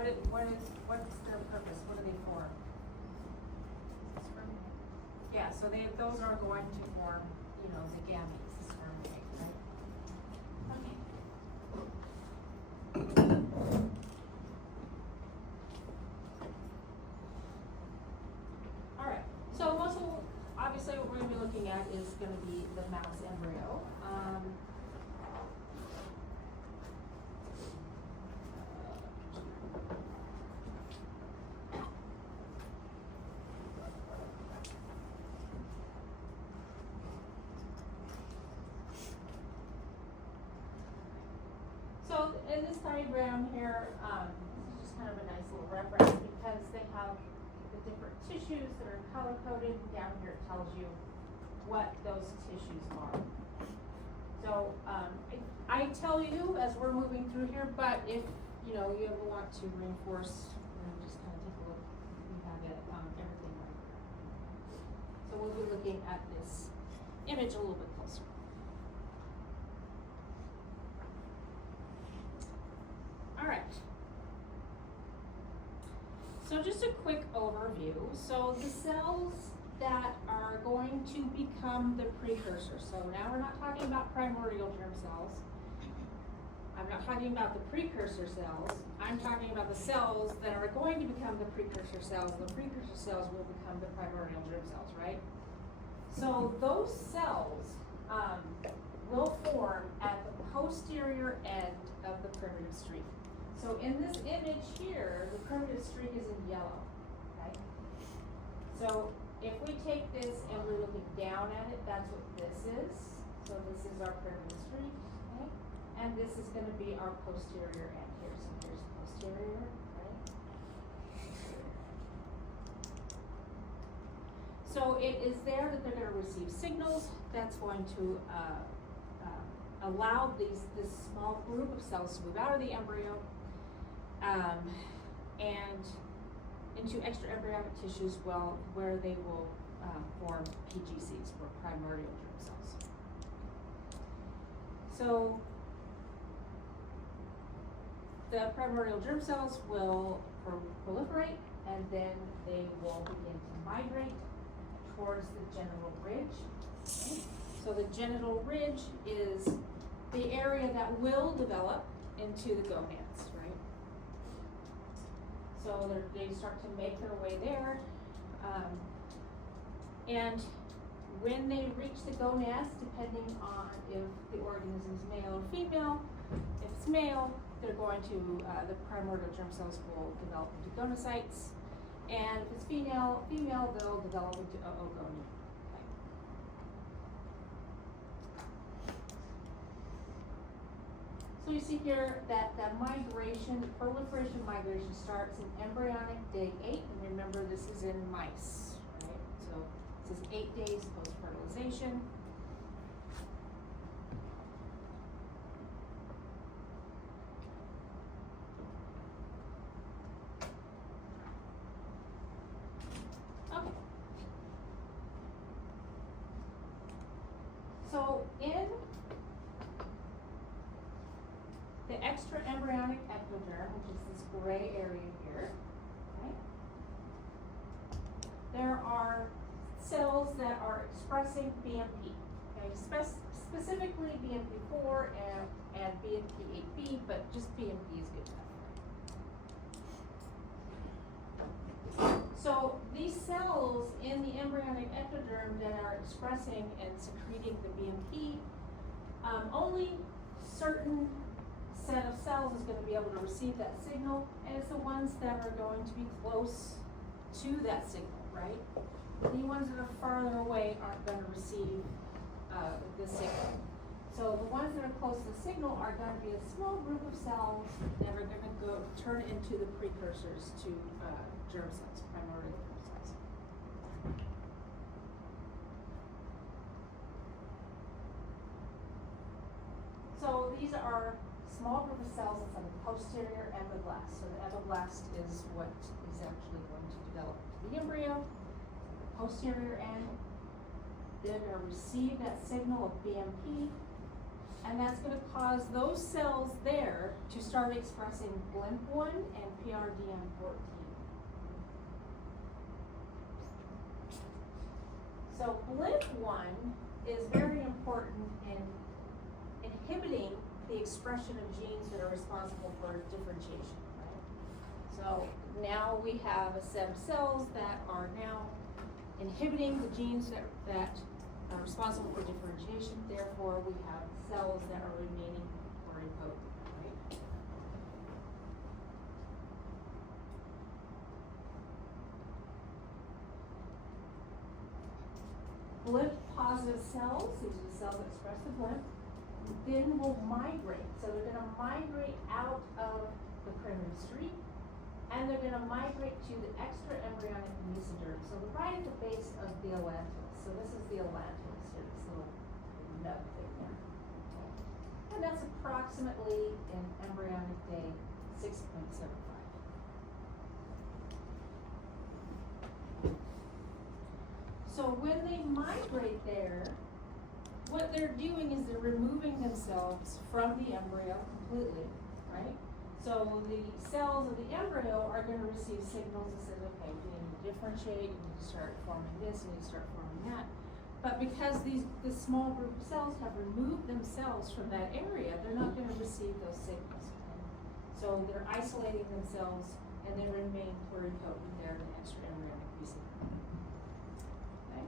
what's their purpose? What do they for? Yeah, so those are going to form, you know, the gametes, the sperm and egg, right? Okay. Alright, so muscle, obviously what we're going to be looking at is going to be the mouse embryo. So in this diagram here, this is just kind of a nice little reference because they have the different tissues that are color coded. Down here it tells you what those tissues are. So I tell you as we're moving through here, but if you know you ever want to reinforce, just kind of take a look. We have it everything right here. So we'll be looking at this image a little bit closer. All right. So just a quick overview. So the cells that are going to become the precursor. So now we're not talking about primordial germ cells. I'm not talking about the precursor cells. I'm talking about the cells that are going to become the precursor cells. The precursor cells will become the primordial germ cells, right? So those cells will form at the posterior end of the primitive streak. So in this image here, the primitive streak is in yellow, okay? So if we take this and we're looking down at it, that's what this is. So this is our primitive streak, okay? And this is going to be our posterior end here. So here's posterior, right? So it is there that they're going to receive signals. That's going to allow this small group of cells to move out of the embryo and into extraembryonic tissues, where they will form PGCs, or primordial germ cells. So the primordial germ cells will proliferate, and then they will begin to migrate towards the genital ridge. Okay? So the genital ridge is the area that will develop into the gonads, right? So they start to make their way there. And when they reach the gonads, depending on if the organism is male or female, if it's male, they're going to, the primordial germ cells will develop into gonocytes. And if it's female, they'll develop into oogonia. So you see here that the proliferation migration starts in embryonic day 8, and remember this is in mice, right? So this is 8 days post-fertilization. Okay. So in the extraembryonic ectoderm, which is this gray area here, right? There are cells that are expressing BMP, okay? Specifically BMP4 and BMP8B, but just BMP is good enough. So these cells in the embryonic ectoderm that are expressing and secreting the BMP, only certain set of cells is going to be able to receive that signal, and it's the ones that are going to be close to that signal, right? The ones that are farther away aren't going to receive the signal. So the ones that are close to the signal are going to be a small group of cells that are going to turn into the precursors to germ cells, primordial germ cells. So these are small group of cells inside the posterior epiblast. So the epiblast is what is actually going to develop into the embryo. The posterior end, they're going to receive that signal of BMP, and that's going to cause those cells there to start expressing BLIMP1 and PRDM14. So BLIMP1 is very important in inhibiting the expression of genes that are responsible for differentiation, right? So now we have a set of cells that are now inhibiting the genes that are responsible for differentiation. Therefore, we have cells that are remaining pluripotent, right? BLIMP positive cells, these are the cells that express the BLIMP, then will migrate. So they're going to migrate out of the primitive street, and they're going to migrate to the extraembryonic mesoderm. So right at the base of the allantois. So this is the allantois here, this little nub thing there. Okay. And that's approximately in embryonic day 6.75. So when they migrate there, what they're doing is they're removing themselves from the embryo completely, right? So the cells of the embryo are going to receive signals that say, okay, you need to differentiate, you need to start forming this, you need to start forming that. But because this small group of cells have removed themselves from that area, they're not going to receive those signals. Okay? So they're isolating themselves and they remain pluripotent there in the extraembryonic mesoderm. Okay?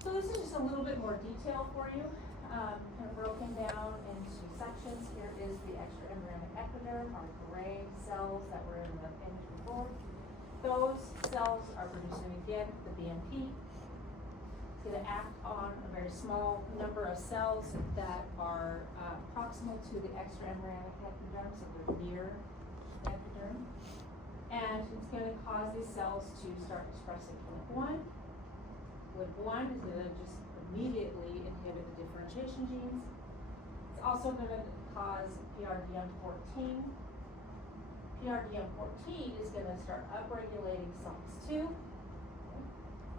So this is just a little bit more detail for you, kind of broken down into sections. Here is the extraembryonic ectoderm, our gray cells that were in the image before. Those cells are producing again the BMP. It's going to act on a very small number of cells that are proximal to the extraembryonic ectoderm, so they're near the ectoderm. And it's going to cause these cells to start expressing BLIMP1. BLIMP1 is going to just immediately inhibit the differentiation genes. It's also going to cause PRDM14. PRDM14 is going to start upregulating SOX2. Okay.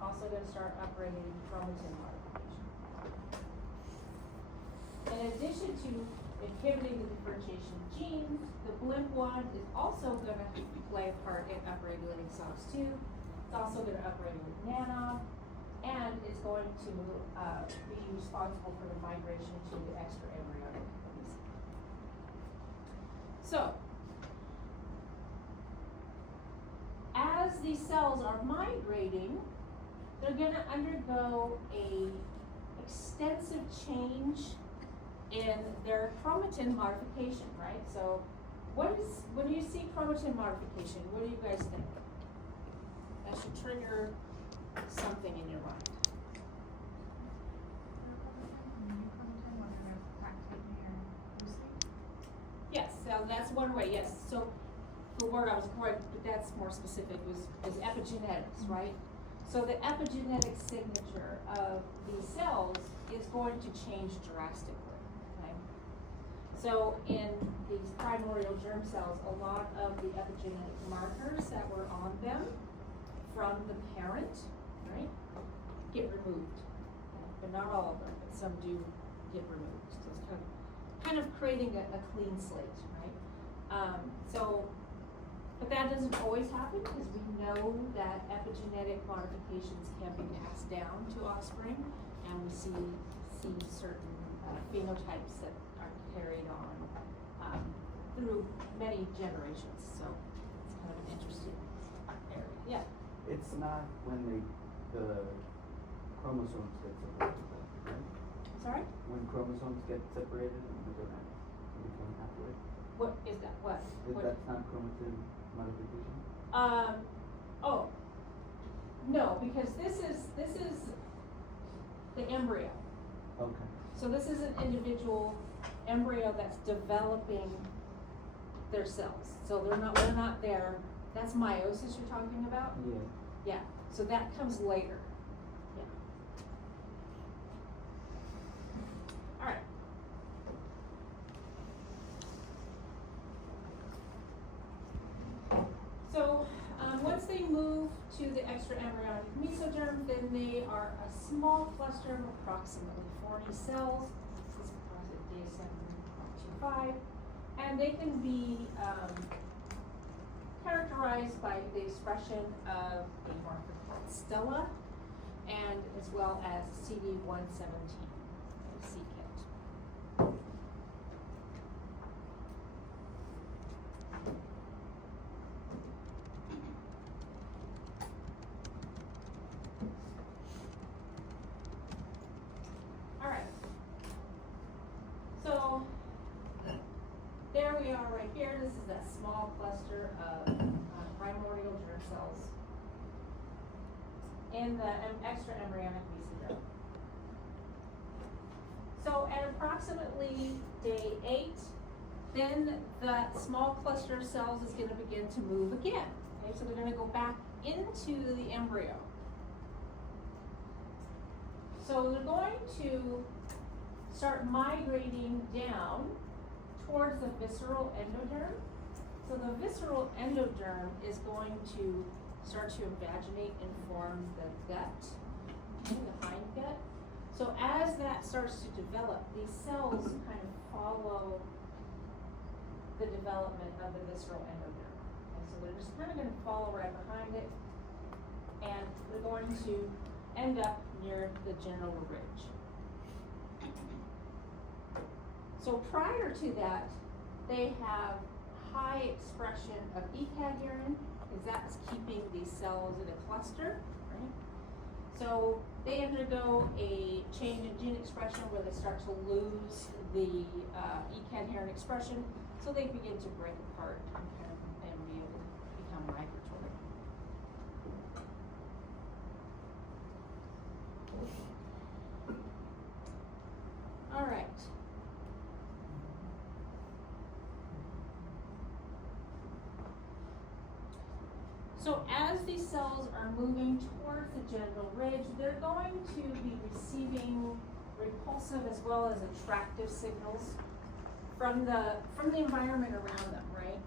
Also going to start upregulating chromatin modification. In addition to inhibiting the differentiation genes, the BLIMP1 is also going to play a part in upregulating SOX2. It's also going to upregulate NANOB. And it's going to be responsible for the migration to the extraembryonic mesoderm. So, as these cells are migrating, they're going to undergo a extensive change in their chromatin modification, right? So, when you see chromatin modification, what do you guys think? That should trigger something in your mind. Yes, so that's one way, yes. So the word I was correct, but that's more specific, is epigenetics, right? So the epigenetic signature of these cells is going to change drastically, okay? So in these primordial germ cells, a lot of the epigenetic markers that were on them from the parent, right, get removed. Okay? But not all of them, but some do get removed. So it's kind of creating a clean slate, right? But that doesn't always happen because we know that epigenetic modifications can be passed down to offspring, and we see certain phenotypes that are carried on through many generations. So it's kind of an interesting area. Yeah. It's not when the chromosomes get separated, right? Sorry? When chromosomes get separated and become haploid. What is that? What? That's not chromatin modification? Oh. No, because this is the embryo. Okay. So this is an individual embryo that's developing their cells. So we're not there. That's meiosis you're talking about? Yeah. Yeah. So that comes later. Yeah. All right. So once they move to the extra-embryonic mesoderm, then they are a small cluster of approximately 40 cells. This is approximately DSM 125. And they can be characterized by the expression of a marker called Stella, and as well as CD117, c-KIT. All right. So there we are right here. This is that small cluster of primordial germ cells in the extra-embryonic mesoderm. So at approximately day 8, then that small cluster of cells is going to begin to move again. Okay, so they're going to go back into the embryo. So they're going to start migrating down towards the visceral endoderm. So the visceral endoderm is going to start to invaginate and form the gut, the hindgut. So as that starts to develop, these cells kind of follow the development of the visceral endoderm. And so they're just kind of going to follow right behind it, and they're going to end up near the genital ridge. So prior to that, they have high expression of E-cadherin, because that's keeping these cells in a cluster, right? So they undergo a change in gene expression where they start to lose the E-cadherin expression, so they begin to break apart and be able to become migratory. All right. So as these cells are moving towards the genital ridge, they're going to be receiving repulsive as well as attractive signals from the environment around them, right?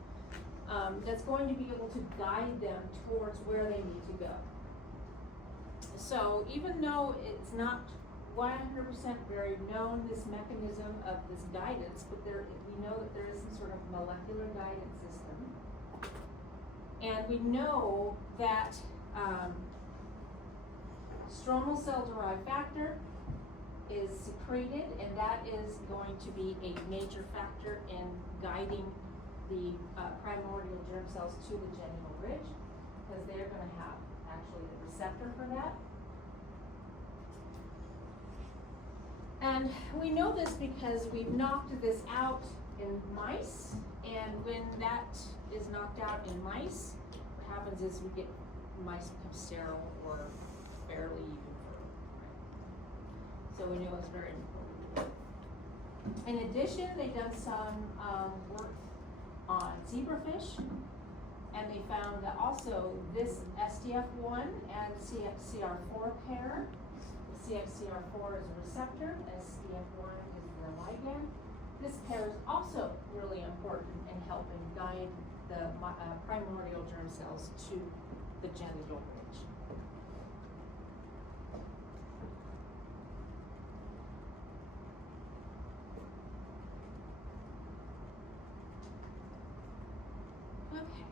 That's going to be able to guide them towards where they need to go. So even though it's not 100% very known, this mechanism of this guidance, but we know that there is some sort of molecular guidance system. And we know that stromal cell-derived factor is secreted, and that is going to be a major factor in guiding the primordial germ cells to the genital ridge, because they're going to have actually the receptor for that. And we know this because we've knocked this out in mice, and when that is knocked out in mice, what happens is we get mice become sterile or barely even fertile. Right? So we know it's very important. In addition, they've done some work on zebrafish, and they found that also this SDF1 and CXCR4 pair. CXCR4 is a receptor, SDF1 is the ligand. This pair is also really important in helping guide the primordial germ cells to the genital ridge. Okay.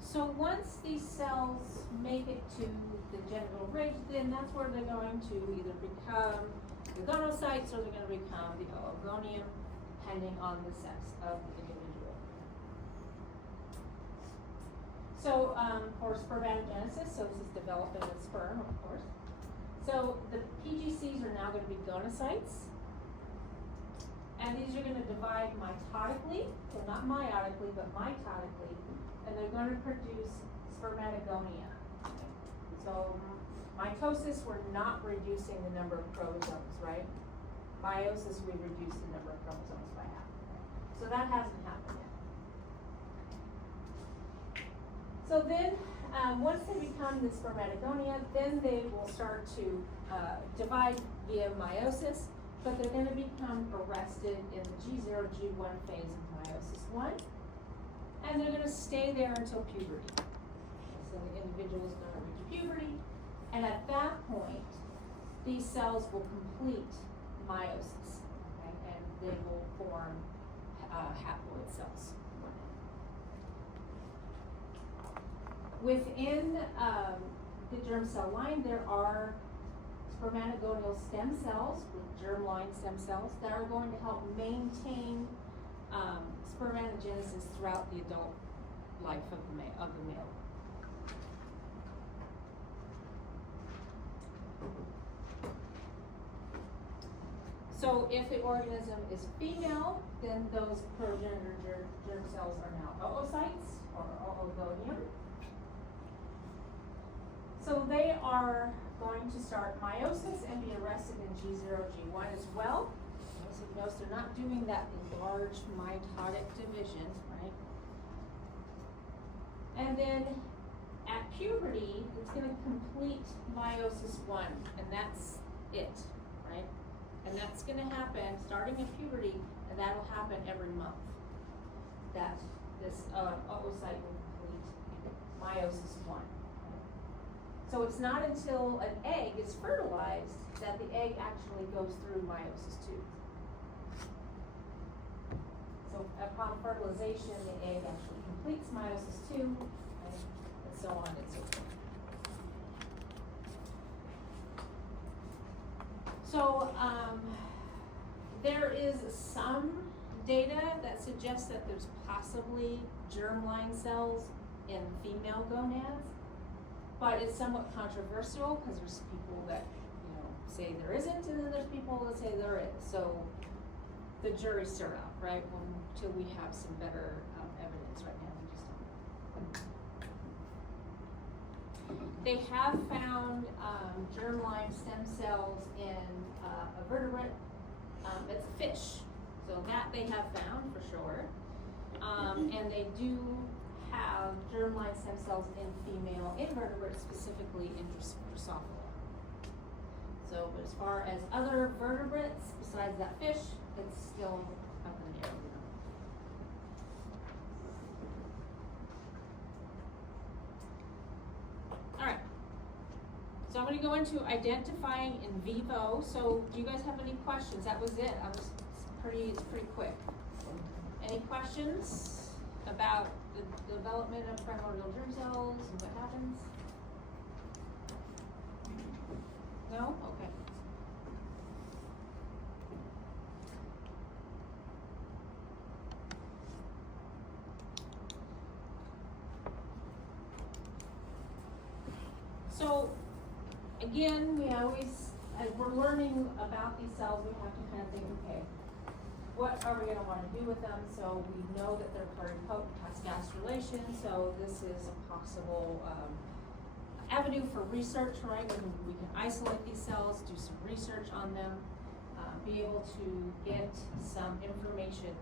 So once these cells make it to the genital ridge, then that's where they're going to either become the gonocytes or they're going to become the oogonium, depending on the sex of the individual. So for spermatogenesis, so this is development of sperm, of course. So the PGCs are now going to be gonocytes. And these are going to divide mitotically, so not meiotically, but mitotically, and they're going to produce spermatogonia. So mitosis, we're not reducing the number of chromosomes, right? Meiosis, we reduce the number of chromosomes by half. So that hasn't happened yet. So then, once they become the spermatogonia, then they will start to divide via meiosis, but they're going to become arrested in the G0, G1 phase of meiosis 1. and they're gonna stay there until puberty. So the individual is gonna reach puberty, and at that point, these cells will complete meiosis, okay, and they will form haploid cells. Within the germ cell line, there are spermatogonial stem cells, with germline stem cells, that are going to help maintain spermatogenesis throughout the adult life of the male. So if the organism is female, then those progenitor germ cells are now oocytes or oogonium. So they are going to start meiosis and be arrested in G0, G1 as well. So you notice they're not doing that large mitotic division, right? And then at puberty, it's going to complete meiosis 1, and that's it, right? And that's going to happen starting at puberty, and that'll happen every month. That this oocyte will complete meiosis 1. So it's not until an egg is fertilized that the egg actually goes through meiosis 2. So upon fertilization, the egg actually completes meiosis 2, and so on and so forth. So there is some data that suggests that there's possibly germline cells in female gonads, but it's somewhat controversial because there's people that say there isn't, and then there's people that say there is. So the jury's still out, right? Until we have some better evidence. Right now, we just don't. They have found germline stem cells in a vertebrate. It's a fish, so that they have found for sure. And they do have germline stem cells in female invertebrates, specifically in Drosophila. So, but as far as other vertebrates besides that fish, it's still up in the air. All right. So I'm going to go into identifying in vivo. So do you guys have any questions? That was it. It's pretty quick. Any questions about the development of primordial germ cells and what happens? No? Okay. So, again, we always, as we're learning about these cells, we have to kind of think, okay, what are we going to want to do with them? So we know that they're pluripotent, has phosphorylation, so this is a possible avenue for research, right? We can isolate these cells, do some research on them, be able to get some information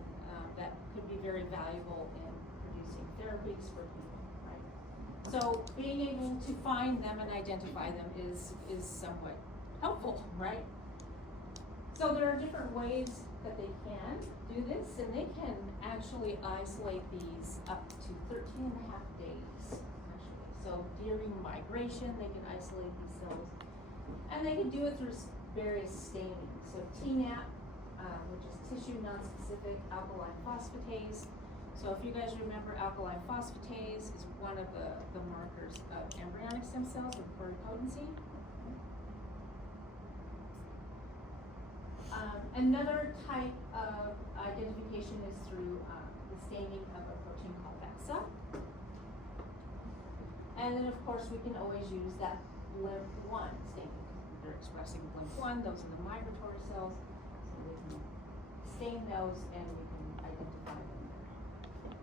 that could be very valuable in producing therapies for people, right? So being able to find them and identify them is somewhat helpful, right? So there are different ways that they can do this, and they can actually isolate these up to 13 and a half days, actually. So during migration, they can isolate these cells, and they can do it through various staining. So TNAP, which is tissue nonspecific alkaline phosphatase. So if you guys remember, alkaline phosphatase is one of the markers of embryonic stem cells with pluripotency. Another type of identification is through the staining of a protein called VEXA. And then, of course, we can always use that LIMP1 staining. They're expressing LIMP1, those are the migratory cells, so we can stain those and we can identify them there.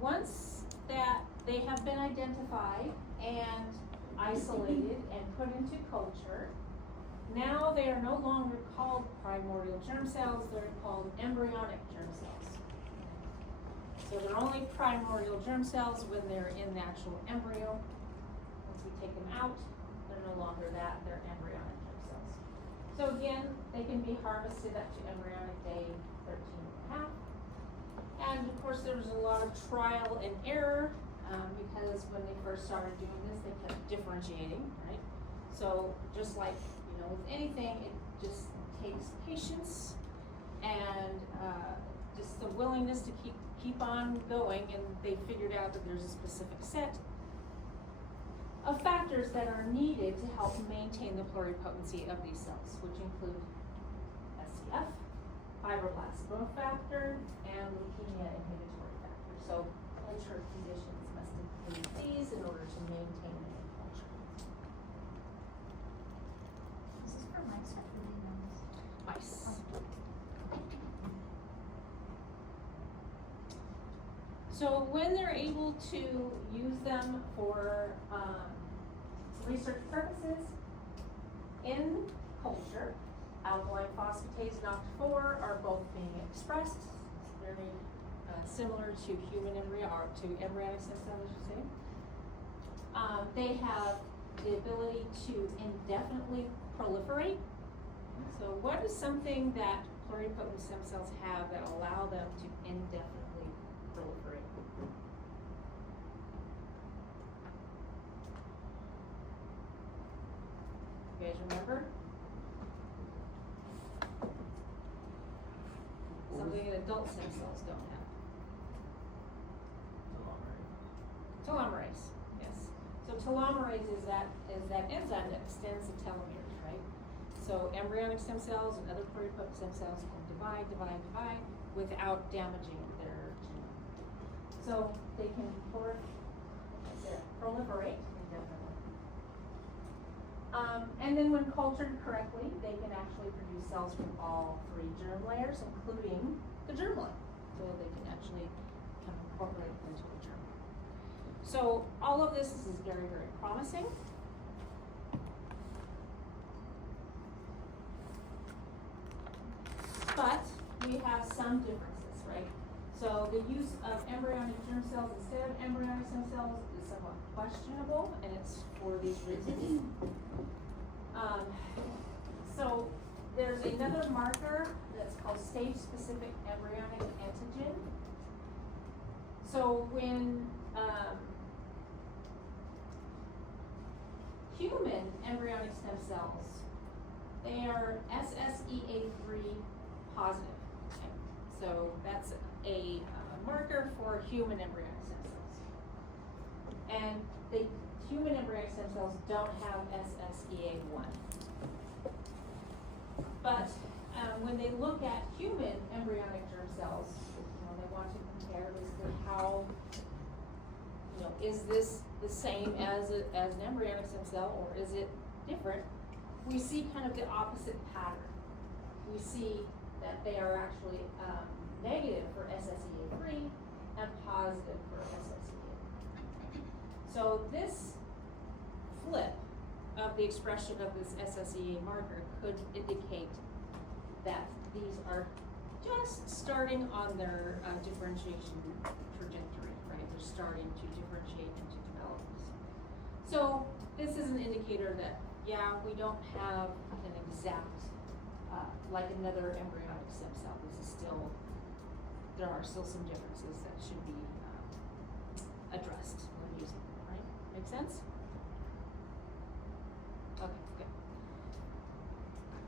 Once that they have been identified and isolated and put into culture, now they are no longer called primordial germ cells, they're called embryonic germ cells. So they're only primordial germ cells when they're in the actual embryo. Once we take them out, they're no longer that, they're embryonic germ cells. So again, they can be harvested up to embryonic day 13.5. And of course, there was a lot of trial and error, because when they first started doing this, they kept differentiating, right? So just like, with anything, it just takes patience and just the willingness to keep on going, and they figured out that there's a specific set of factors that are needed to help maintain the pluripotency of these cells, which include SCF, fibroblast growth factor, and leukemia inhibitory factor. So culture conditions must include these in order to maintain the culture. This is for mice or for humans? Mice. So when they're able to use them for research purposes in culture, alkaline phosphatase and OCT4 are both being expressed. It's very similar to human embryo, or to embryonic stem cells, I should say. They have the ability to indefinitely proliferate. So what is something that pluripotent stem cells have that allow them to indefinitely proliferate? You guys remember? Something that adult stem cells don't have. Telomerase, yes. So telomerase is that enzyme that extends the telomeres, right? So embryonic stem cells and other pluripotent stem cells can divide without damaging their genome. So they can proliferate indefinitely. And then when cultured correctly, they can actually produce cells from all three germ layers, including the germline. So they can actually become incorporated into a germ. So all of this is very, very promising. But we have some differences, right? So the use of embryonic germ cells instead of embryonic stem cells is somewhat questionable, and it's for these reasons. So there's another marker that's called stage-specific embryonic antigen. So when human embryonic stem cells, they are SSEA3 positive. Okay? So that's a marker for human embryonic stem cells. And the human embryonic stem cells don't have SSEA1. But when they look at human embryonic germ cells, they want to compare basically how, is this the same as an embryonic stem cell, or is it different? We see kind of the opposite pattern. We see that they are actually negative for SSEA3 and positive for SSEA. So this flip of the expression of this SSEA marker could indicate that these are just starting on their differentiation trajectory, right? They're starting to differentiate and to develop. So this is an indicator that, yeah, we don't have an exact, like another embryonic stem cell. This is still, there are still some differences that should be addressed when using them, right? Make sense? Okay, good.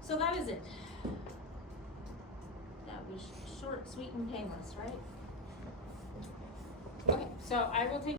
So that is it. That was short, sweet, and painless, right? Okay, so I will take